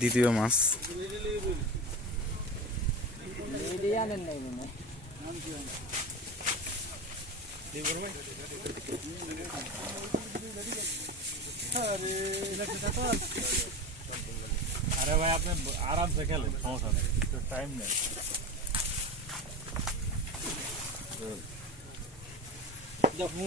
দ্বিতীয় মাছ আরে ভাই আপনি আরামসে খেলেন সমস্যা নেই টাইম নেই দেখুন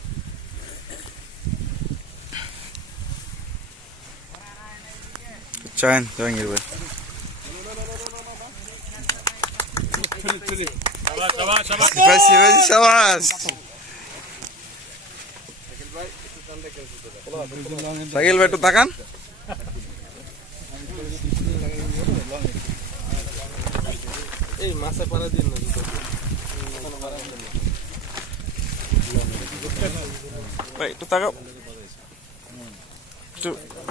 Chan, doing yang ini. Shabash, shabash, shabash. Sagil, where to takan? Hey, masa para din na dito. Wait, tutakap. Tutakap.